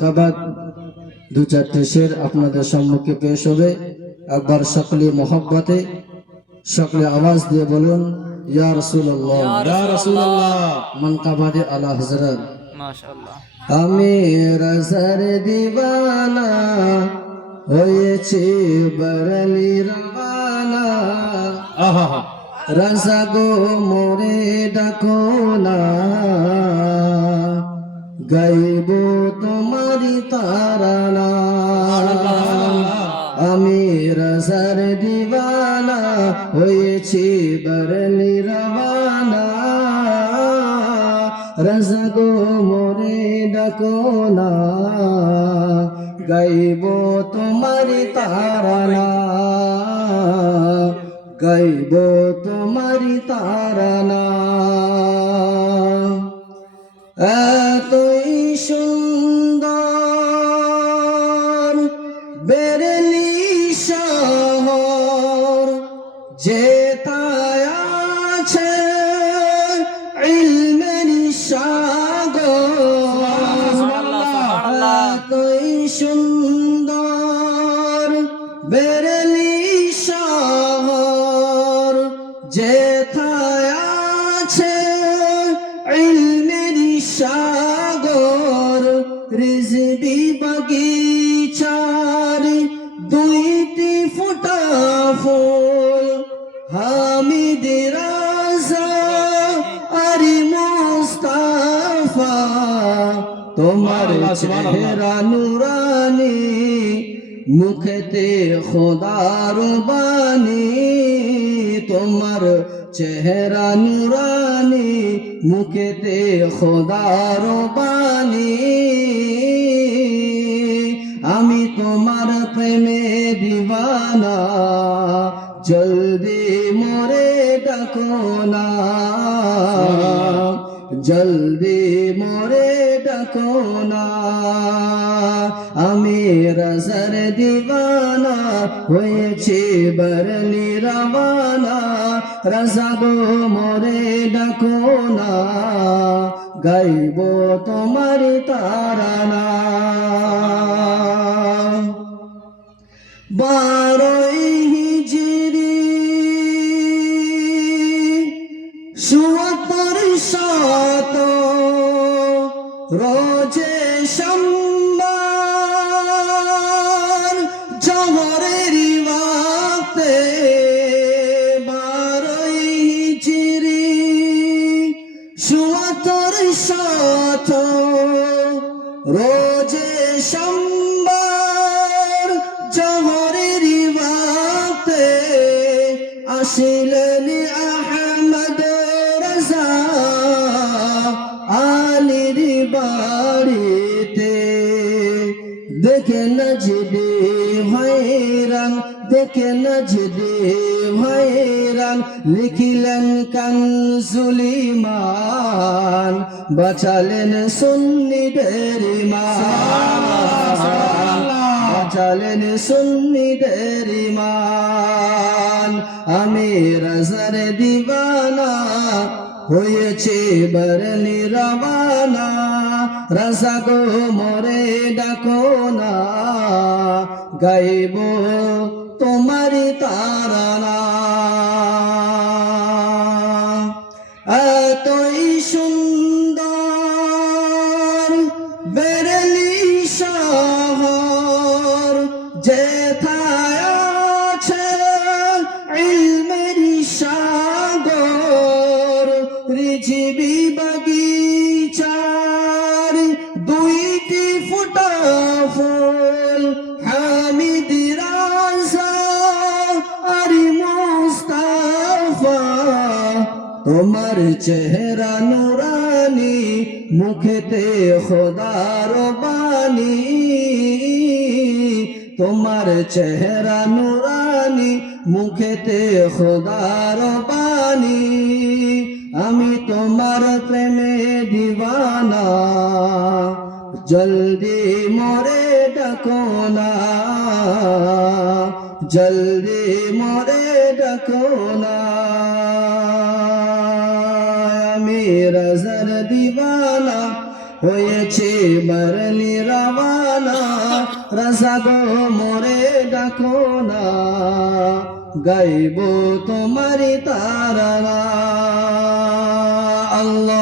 তাবাদ দু চারটে শের আপনাদের সম্মুখে পেশ হবে। একবার সকলে মোহব্বতে সকলে আওয়াজ দিয়ে বলুন, ইয়া রাসূলুল্লাহ, ইয়া রাসূলুল্লাহ। মানকাবাদে আলা হযরত। মাশাআল্লাহ। আমি রসার দিওয়ানা হয়েছি বরলি রবানা। রসা গো মোরে ডাকো না, গাইব তোমারি তারানা। আমি রসার দিওয়ানা হয়েছি বরলি রবানা। রসা গো মোরে ডাকো না, গাইব তোমারি তারানা, গাইব তোমারি তারানা। এতই সুন্দর বেরেলি শহর, যেথায় আছে ইলমের সাগর। এতই সুন্দর বেরেলি শহর, যেথায় আছে ইলমের সাগর। রিজবি বাগিচার দুইটি ফোঁটা ফুল, হামিদ রাজা আর মুস্তাফা। তোমার চেহারা নুরানি, মুখেতে খোদার বাণী। তোমার চেহারা নুরানি, মুখেতে খোদার বাণী। আমি তোমার প্রেমে দিওয়ানা, জলদি মোরে ডাকো না, জলদি মোরে ডাকো না। আমি রসার দিওয়ানা হয়েছি বরলি রবানা। রসা গো মোরে ডাকো না, গাইব তোমারি তারানা। 12 হিজরি 77 রোজে সোমবার জোহরের ওয়াক্তে। 12 হিজরি 77 রোজে সোমবার জোহরের ওয়াক্তে। আসিলেন আহমদ রাজা আলীর বাড়িতে। দেখে নজদে ভাইরান, দেখে নজদে ভাইরান, লিখিলেন কানজুল ঈমান, বাঁচালেন সুন্নিদের ঈমান, বাঁচালেন সুন্নিদের ঈমান। আমি রসার দিওয়ানা হয়েছে বরলি রবানা। রসা গো মোরে ডাকো না, গাইব তোমারি তারানা। এতই সুন্দর বেরেলি শহর, যেথায় আছে ইলমের সাগর। রিজবি বাগিচার দুইটি ফোঁটা ফুল, হামিদ রাজা আর মুস্তাফা। তোমার চেহারা নুরানি, মুখেতে খোদার বাণী। তোমার চেহারা নুরানি, মুখেতে খোদার বাণী। আমি তোমার প্রেমে দিওয়ানা, জলদি মোরে ডাকো না, জলদি মোরে ডাকো না। আমি রসার দিওয়ানা হয়েছে বরলি রবানা। রাজা গো মোরে ডাকো না, গাইব তোমারি তারানা। আল্লাহ